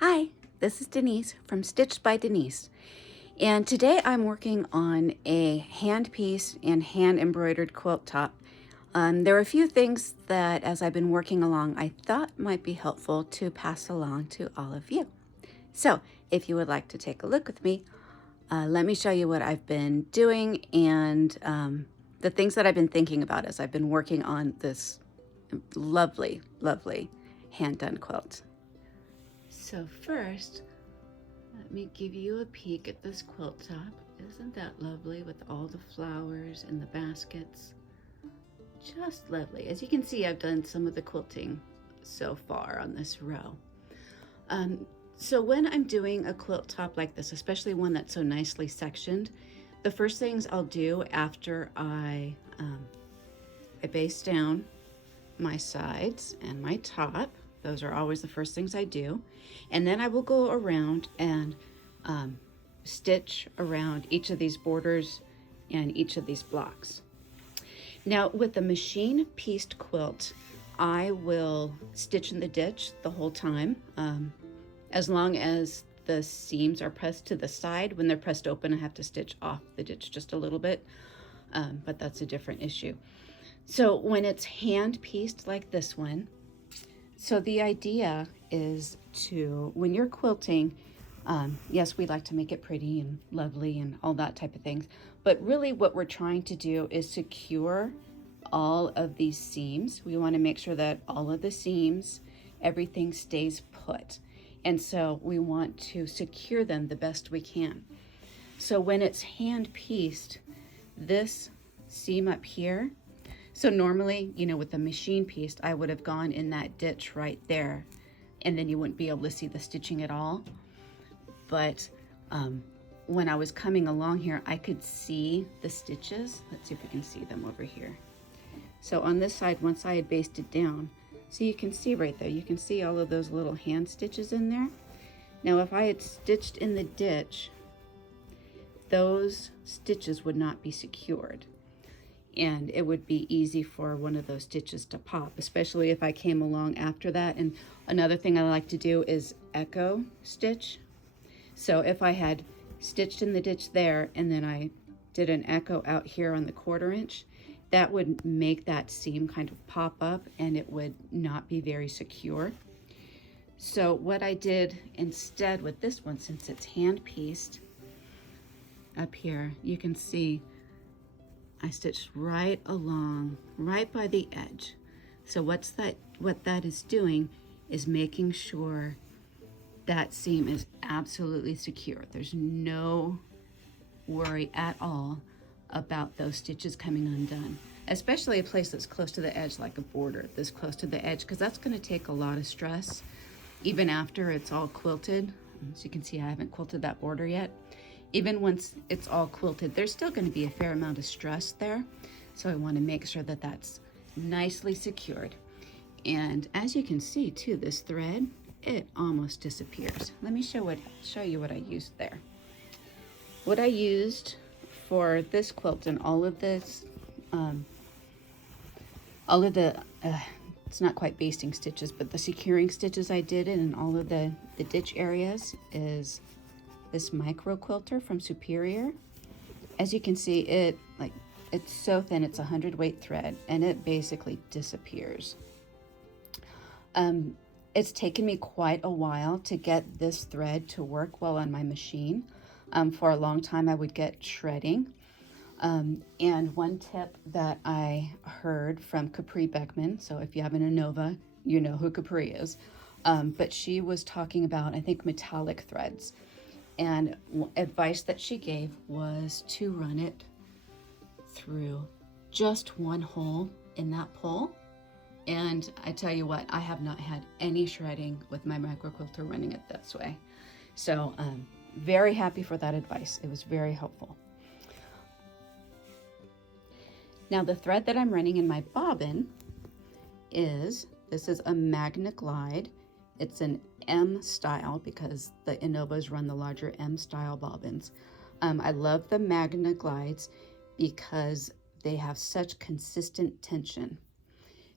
Hi, this is Denise from Stitched by Denise, and today I'm working on a hand piece and hand embroidered quilt top. There are a few things that as I've been working along I thought might be helpful to pass along to all of you. So if you would like to take a look with me, let me show you what I've been doing and the things that I've been thinking about as I've been working on this lovely, lovely hand-done quilt. So first, let me give you a peek at this quilt top. Isn't that lovely with all the flowers and the baskets? Just lovely. As you can see, I've done some of the quilting so far on this row. So when I'm doing a quilt top like this, especially one that's so nicely sectioned, the first things I'll do after I baste down my sides and my top, those are always the first things I do, and then I will go around and stitch around each of these borders and each of these blocks. Now with the machine pieced quilt, I will stitch in the ditch the whole time, as long as the seams are pressed to the side. When they're pressed open, I have to stitch off the ditch just a little bit, but that's a different issue. So when it's hand pieced like this one, so the idea is to, when you're quilting, yes, we like to make it pretty and lovely and all that type of things, but really what we're trying to do is secure all of these seams. We want to make sure that all of the seams, everything stays put. And so we want to secure them the best we can. So when it's hand pieced, this seam up here, so normally, you know, with the machine pieced, I would have gone in that ditch right there, and then you wouldn't be able to see the stitching at all. But when I was coming along here, I could see the stitches. Let's see if we can see them over here. So on this side, once I had basted down, so you can see right there, you can see all of those little hand stitches in there. Now if I had stitched in the ditch, those stitches would not be secured, and it would be easy for one of those stitches to pop, especially if I came along after that. And another thing I like to do is echo stitch. So if I had stitched in the ditch there and then I did an echo out here on the 1/4 inch, that would make that seam kind of pop up and it would not be very secure. So what I did instead with this one, since it's hand pieced, up here you can see I stitched right along, right by the edge. So what that is doing is making sure that seam is absolutely secure. There's no worry at all about those stitches coming undone, especially a place that's close to the edge, like a border this close to the edge, because that's going to take a lot of stress even after it's all quilted. As you can see, I haven't quilted that border yet. Even once it's all quilted, there's still going to be a fair amount of stress there. So I want to make sure that that's nicely secured. And as you can see too, this thread, it almost disappears. Let me show you what I used there. What I used for this quilt and all of this, it's not quite basting stitches, but the securing stitches I did in all of the ditch areas is this micro quilter from Superior. As you can see, it's so thin, it's a 100-weight thread, and it basically disappears. It's taken me quite a while to get this thread to work well on my machine. For a long time I would get shredding. And one tip that I heard from Capri Beckman, so if you have an Innova, you know who Capri is, but she was talking about, I think, metallic threads. And advice that she gave was to run it through just one hole in that pole. And I tell you what, I have not had any shredding with my micro quilter running it this way. So very happy for that advice. It was very helpful. Now the thread that I'm running in my bobbin this is a Magna Glide. It's an M style because the Innovas run the larger M style bobbins. I love the Magna Glides because they have such consistent tension.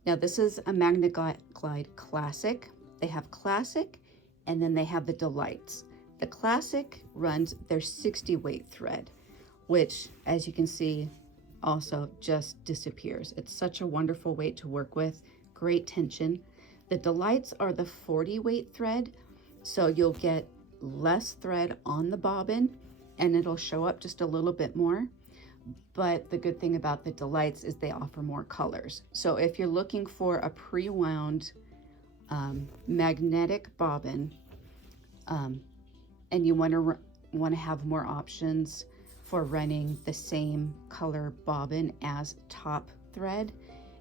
Now this is a Magna Glide Classic. They have Classic and then they have the Delights. The Classic runs their 60 weight thread, which, as you can see, also just disappears. It's such a wonderful weight to work with, great tension. The Delights are the 40 weight thread, so you'll get less thread on the bobbin and it'll show up just a little bit more. But the good thing about the Delights is they offer more colors. So if you're looking for a pre-wound magnetic bobbin, and you want to have more options for running the same color bobbin as top thread,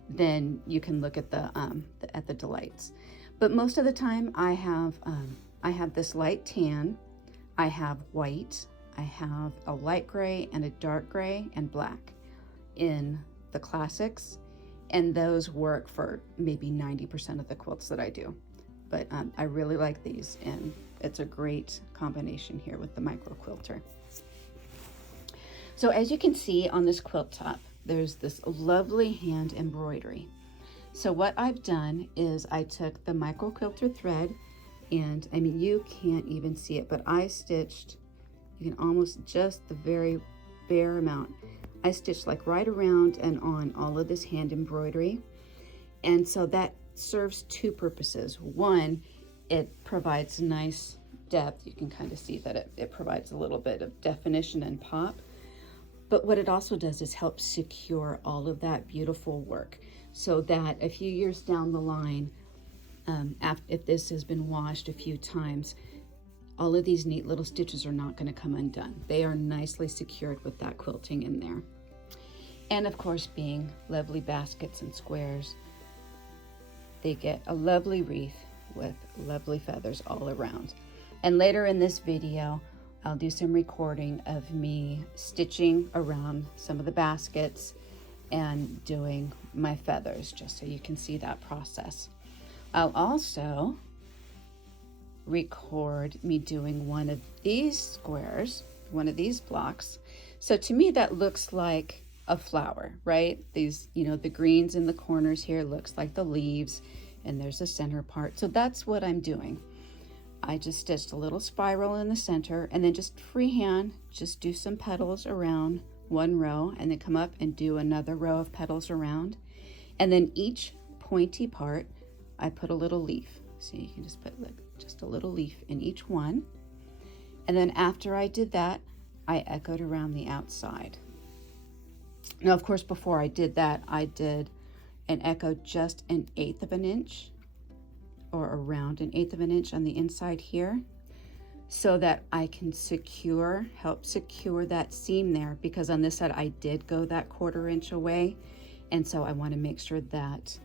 then you can look at the Delights. But most of the time I have this light tan, I have white, I have a light gray and a dark gray and black in the Classics, and those work for maybe 90% of the quilts that I do. But I really like these, and it's a great combination here with the micro quilter. So as you can see on this quilt top, there's this lovely hand embroidery. So what I've done is I took the micro quilter thread, and I mean, you can't even see it, but I stitched, you can almost just the very bare amount. I stitched like right around and on all of this hand embroidery. And so that serves two purposes. One, it provides nice depth. You can kind of see that it provides a little bit of definition and pop. But what it also does is help secure all of that beautiful work, so that a few years down the line, if this has been washed a few times, all of these neat little stitches are not going to come undone. They are nicely secured with that quilting in there. And of course, being lovely baskets and squares, they get a lovely wreath with lovely feathers all around. And later in this video, I'll do some recording of me stitching around some of the baskets and doing my feathers, just so you can see that process. I'll also record me doing one of these squares, one of these blocks. So to me, that looks like a flower, right? These, you know, the greens in the corners here looks like the leaves, and there's a center part. So that's what I'm doing. I just stitched a little spiral in the center, and then just freehand, just do some petals around one row, and then come up and do another row of petals around. And then each pointy part, I put a little leaf. So you can just put like just a little leaf in each one. And then after I did that, I echoed around the outside. Now, of course, before I did that, I did an echo just 1/8 of an inch, or around 1/8 of an inch on the inside here, so that I can help secure that seam there, because on this side I did go that 1/4 inch away, and so I want to make sure that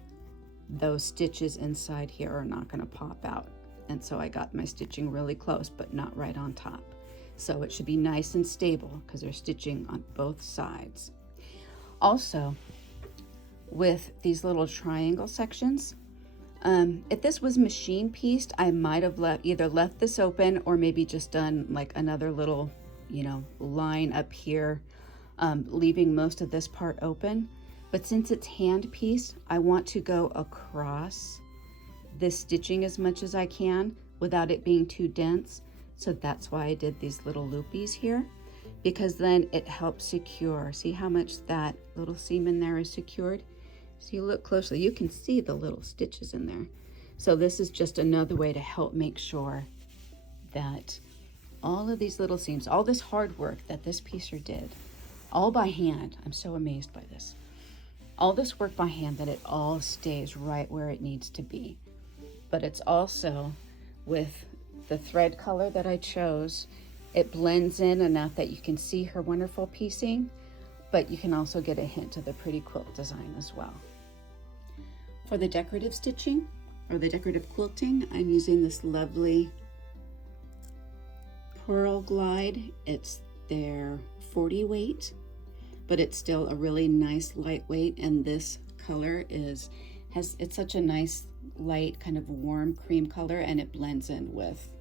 those stitches inside here are not going to pop out. And so I got my stitching really close, but not right on top. So it should be nice and stable because they're stitching on both sides. Also, with these little triangle sections, if this was machine pieced, I might have either left this open or maybe just done like another little, you know, line up here, leaving most of this part open. But since it's hand pieced, I want to go across this stitching as much as I can without it being too dense. So that's why I did these little loopies here, because then it helps secure. See how much that little seam in there is secured? So you look closely, you can see the little stitches in there. So this is just another way to help make sure that all of these little seams, all this hard work that this piecer did, all by hand, I'm so amazed by this, all this work by hand, that it all stays right where it needs to be. But it's also, with the thread color that I chose, it blends in enough that you can see her wonderful piecing, but you can also get a hint of the pretty quilt design as well. For the decorative stitching, or the decorative quilting, I'm using this lovely Pearl Glide. It's their 40 weight, but it's still a really nice lightweight, and this color it's such a nice light kind of warm cream color, and it blends in with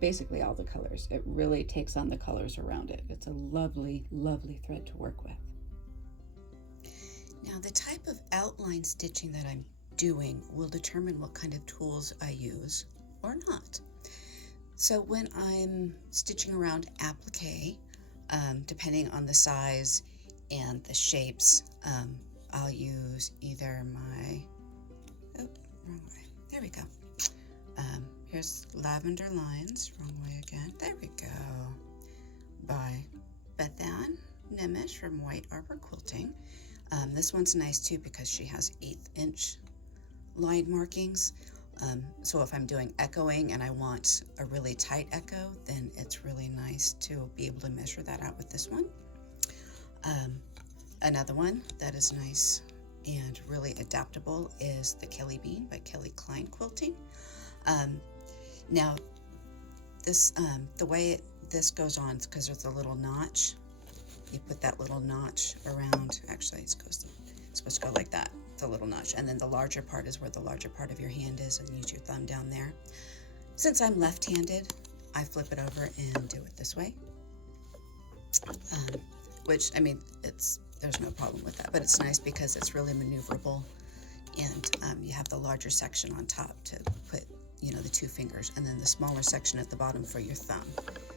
basically all the colors. It really takes on the colors around it. It's a lovely, lovely thread to work with. Now, the type of outline stitching that I'm doing will determine what kind of tools I use. or not. So when I'm stitching around applique, depending on the size and the shapes, I'll use either my, oh, wrong way, there we go. Here's Lavender Lines, wrong way again, there we go, by Beth Ann Nemish from White Arbor Quilting. This one's nice too because she has 1/8 inch line markings. So if I'm doing echoing and I want a really tight echo, then it's really nice to be able to measure that out with this one. Another one that is nice and really adaptable is the Kelly Bean by Kelly Klein Quilting. Now this, the way this goes on, because there's a little notch, you put that little notch around, actually it's supposed to go like that, the little notch, and then the larger part is where the larger part of your hand is, and use your thumb down there. Since I'm left-handed, I flip it over and do it this way, which, I mean, there's no problem with that, but it's nice because it's really maneuverable, and you have the larger section on top to put, you know, the 2 fingers, and then the smaller section at the bottom for your thumb,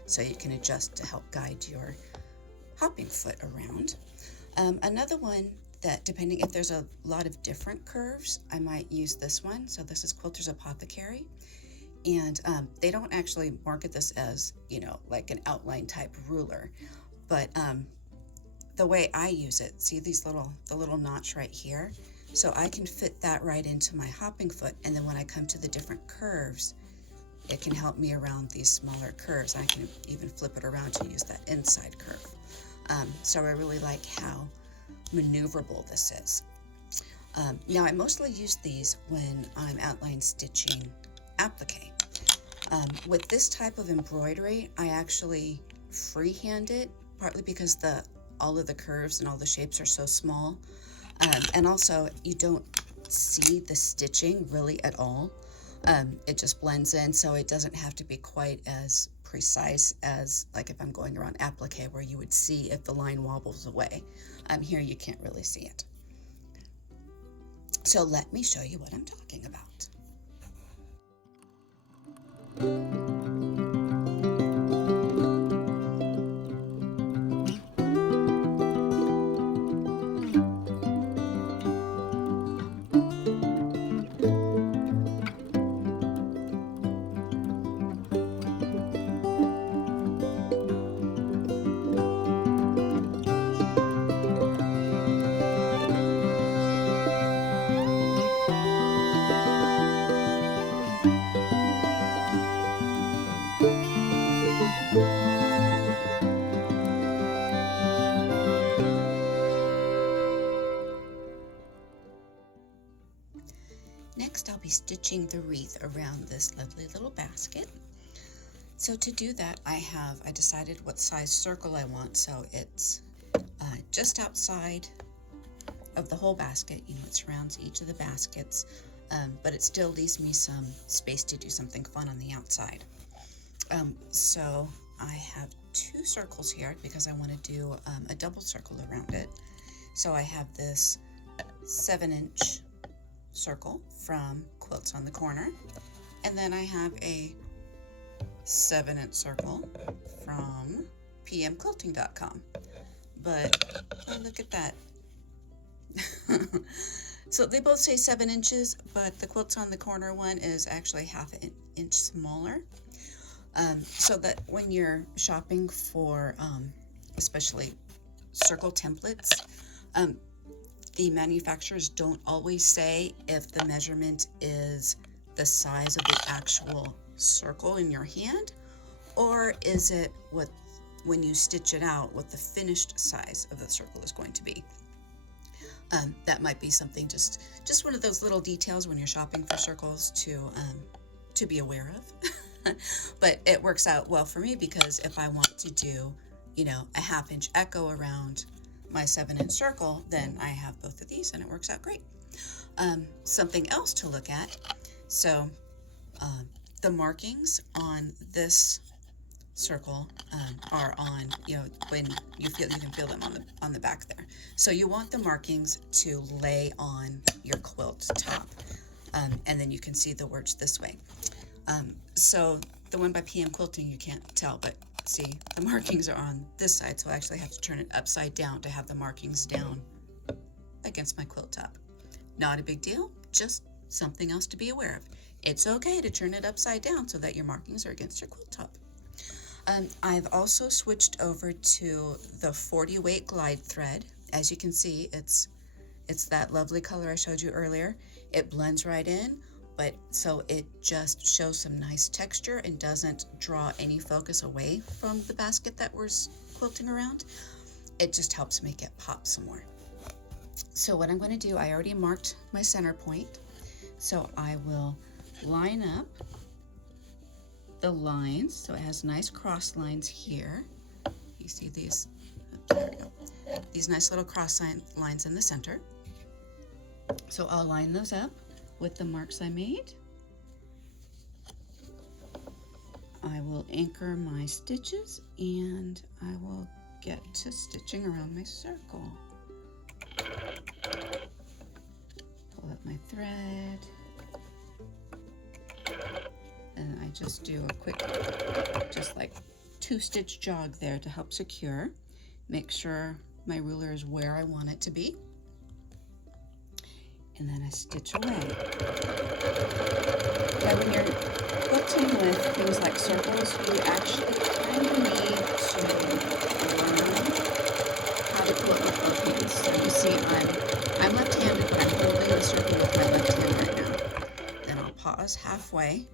so you can adjust to help guide your hopping foot around. Another one that, depending if there's a lot of different curves, I might use this one. So this is Quilter's Apothecary, and they don't actually market this as, you know, like an outline type ruler, but the way I use it, see the little notch right here, so I can fit that right into my hopping foot, and then when I come to the different curves, it can help me around these smaller curves. I can even flip it around to use that inside curve. So I really like how maneuverable this is. Now I mostly use these when I'm outline stitching applique. With this type of embroidery, I actually freehand it, partly because all of the curves and all the shapes are so small, and also you don't see the stitching really at all. It just blends in, so it doesn't have to be quite as precise as like if I'm going around applique, where you would see if the line wobbles away. Here you can't really see it. So let me show you what I'm talking about. Next, I'll be stitching the wreath around this lovely little basket. So to do that, I decided what size circle I want, so it's just outside of the whole basket. You know, it surrounds each of the baskets, but it still leaves me some space to do something fun on the outside. So I have 2 circles here because I want to do a double circle around it. So I have this 7-inch circle from Quilts on the Corner, and then I have a 7-inch circle from pmquilting.com. But oh, look at that. So they both say 7 inches, but the Quilts on the Corner one is actually half an inch smaller. So that when you're shopping for especially circle templates, the manufacturers don't always say if the measurement is the size of the actual circle in your hand, or is it when you stitch it out, what the finished size of the circle is going to be. That might be something, just one of those little details when you're shopping for circles to be aware of. But it works out well for me because if I want to do, you know, a 1/2 inch echo around my 7-inch circle, then I have both of these and it works out great. Something else to look at. So the markings on this circle are on, you know, when you can feel them on the back there. So you want the markings to lay on your quilt top, and then you can see the words this way. So the one by PM Quilting, you can't tell, but see, the markings are on this side, so I actually have to turn it upside down to have the markings down against my quilt top. Not a big deal, just something else to be aware of. It's okay to turn it upside down so that your markings are against your quilt top. I've also switched over to the 40 weight glide thread. As you can see, it's that lovely color I showed you earlier. It blends right in, but so it just shows some nice texture and doesn't draw any focus away from the basket that we're quilting around. It just helps make it pop some more. So what I'm going to do, I already marked my center point, so I will line up the lines so it has nice cross lines here. You see these, there we go, these nice little cross lines in the center. So I'll line those up with the marks I made. I will anchor my stitches and I will get to stitching around my circle. Pull up my thread. And I just do a quick, just like 2-stitch jog there to help secure. Make sure my ruler is where I want it to be. And then I stitch away. Now when you're quilting with things like circles, you actually kind of need to learn how to quilt with both hands. So you see I'm left-handed, but I'm holding the circle with my left hand right now. Then I'll pause halfway,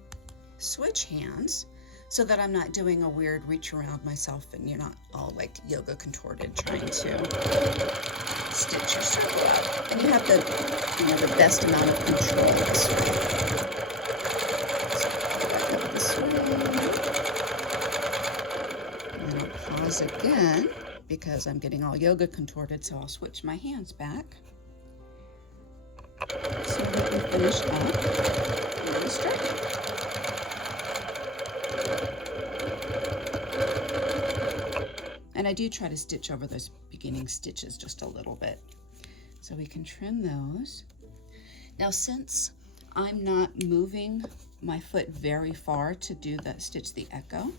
switch hands, so that I'm not doing a weird reach around myself and you're not all like yoga contorted trying to stitch your circle out. And you have the best amount of control this way. So I'll back up this way. And then I'll pause again because I'm getting all yoga contorted, so I'll switch my hands back. So that we finish up, I'm going to start. And I do try to stitch over those beginning stitches just a little bit. So we can trim those. Now since I'm not moving my foot very far to do the stitch the echo,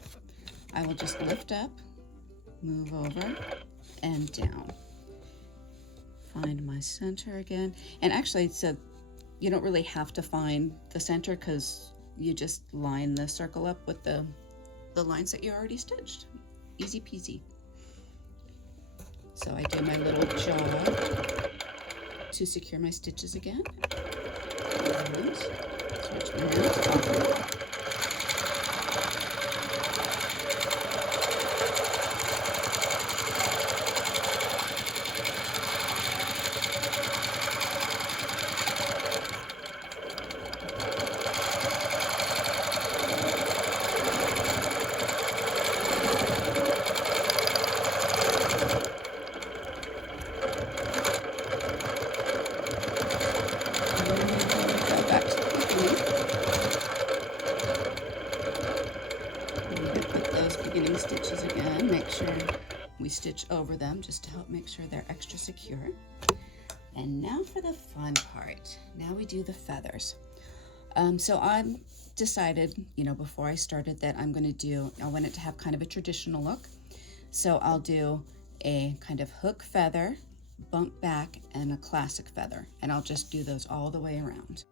I will just lift up, move over, and down. Find my center again. And actually, so you don't really have to find the center because you just line the circle up with the lines that you already stitched. Easy peasy. So I do my little jog to secure my stitches again. And switch my hands off. Stitches again, make sure we stitch over them just to help make sure they're extra secure. And now for the fun part. Now we do the feathers. So I've decided, before I started that I want it to have kind of a traditional look. So I'll do a kind of hook feather, bump back, and a classic feather. And I'll just do those all the way around.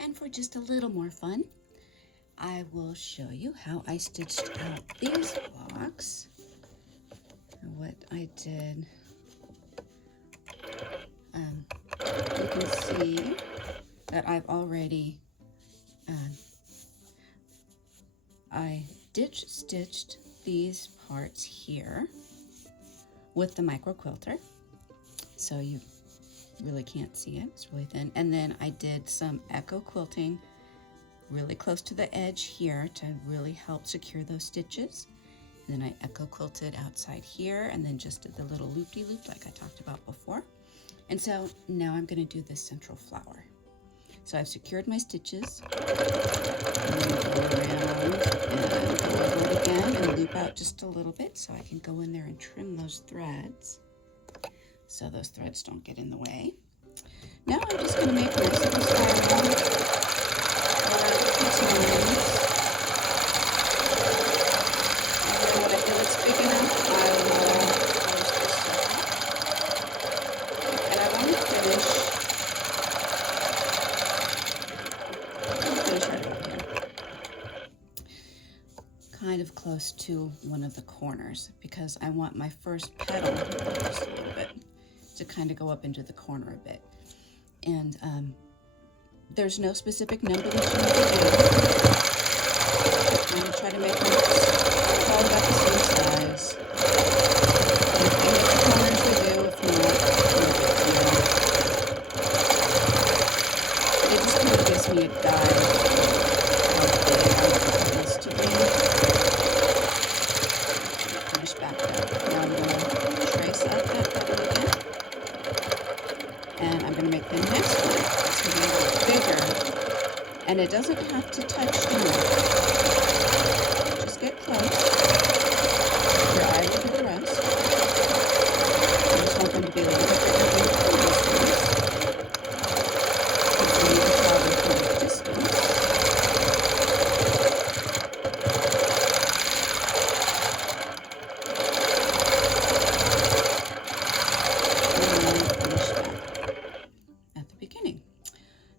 And for just a little more fun, I will show you how I stitched out these blocks. And what I did, you can see that I've already, I ditch stitched these parts here with the micro quilter. So you really can't see it, it's really thin. And then I did some echo quilting really close to the edge here to really help secure those stitches. And then I echo quilted outside here and then just did the little loop-de-loop like I talked about before. And so now I'm going to do this central flower. So I've secured my stitches. I'm going to go around and go over it again and loop out just a little bit so I can go in there and trim those threads so those threads don't get in the way. Now I'm just going to make nice little spirals around the lines. And then when I feel it's big enough, I will close this up. And I want to finish right about here. Kind of close to one of the corners because I want my first petal just a little bit to kind of go up into the corner a bit. And there's no specific number that you need to do. I'm going to try to make them all about the same size. And if you hit the corners, you do. If not, it just kind of gives me a guide how big I want this to be. Finish back up. Now I'm going to trace out that petal again. And I'm going to make the next one. It's going to be a little bigger. And it doesn't have to touch down. Just get close. Your eye will do the rest. I just want them to be a little bit bigger than the previous ones. Continue to travel from the distance.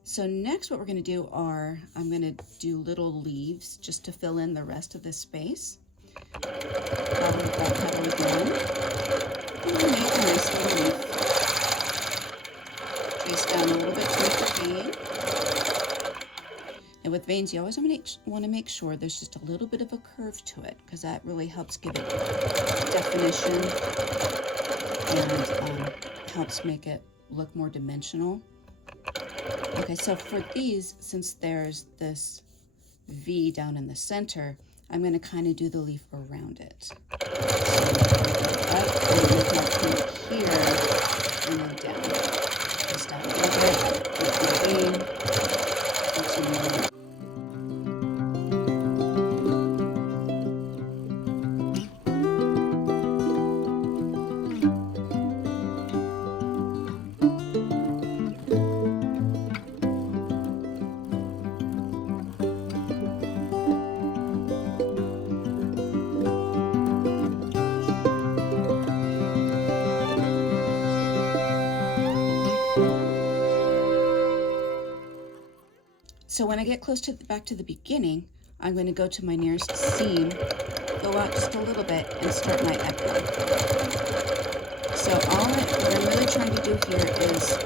So next what we're going to do are, I'm going to do little leaves just to fill in the rest of this space. Probably that petal again. And we'll make a nice little leaf. Trace down a little bit to make the vein. And with veins, you always want to make sure there's just a little bit of a curve to it because that really helps give it definition and helps make it look more dimensional. Okay, so for these, since there's this V down in the center, I'm going to kind of do the leaf around it. So up and make my point here, and then down. Just down a little bit, make my vein, continue. So when I get close to back to the beginning, I'm going to go to my nearest seam, go out just a little bit, and start my echo. So what I'm really trying to do here is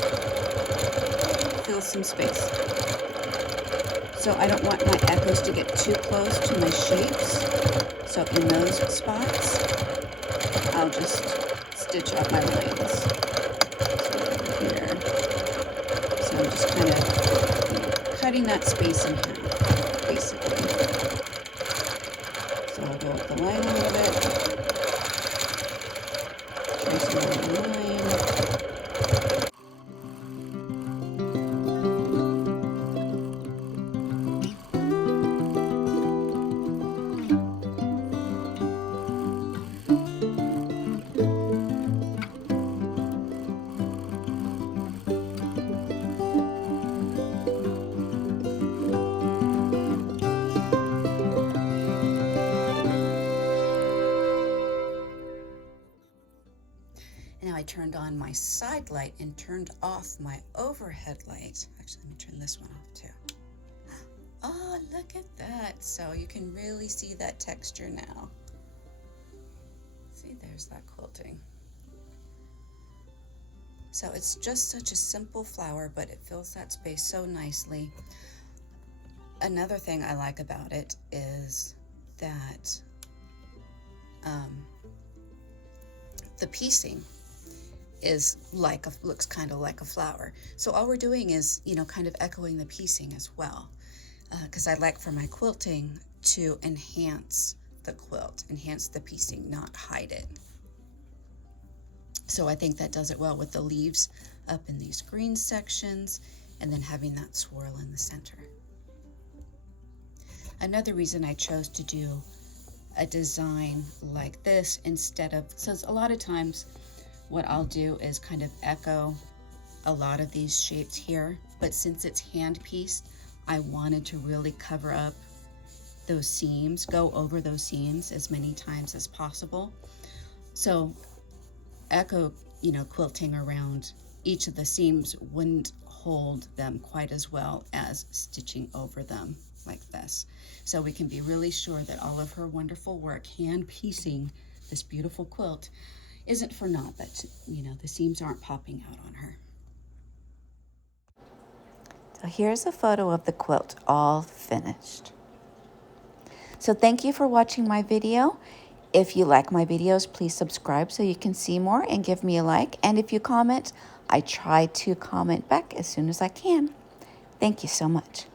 fill some space. So I don't want my echoes to get too close to my shapes. So in those spots, I'll just stitch out my lines. So over here. So I'm just kind of cutting that space in half, basically. So I'll go up the line a little bit. Trace along the line. Now I turned on my side light and turned off my overhead light. Actually, let me turn this one off too. Oh, look at that. So you can really see that texture now. See, there's that quilting. So it's just such a simple flower, but it fills that space so nicely. Another thing I like about it is that the piecing is like looks kind of like a flower. So all we're doing is, you know, kind of echoing the piecing as well. Because I like for my quilting to enhance the quilt, enhance the piecing, not hide it. So I think that does it well with the leaves up in these green sections and then having that swirl in the center. Another reason I chose to do a design like this instead of, so a lot of times what I'll do is kind of echo a lot of these shapes here, but since it's hand pieced, I wanted to really cover up those seams, go over those seams as many times as possible. So echo, you know, quilting around each of the seams wouldn't hold them quite as well as stitching over them like this. So we can be really sure that all of her wonderful work, hand piecing this beautiful quilt, isn't for naught, that, you know, the seams aren't popping out on her. So here's a photo of the quilt all finished. So thank you for watching my video. If you like my videos, please subscribe so you can see more and give me a like. And if you comment, I try to comment back as soon as I can. Thank you so much.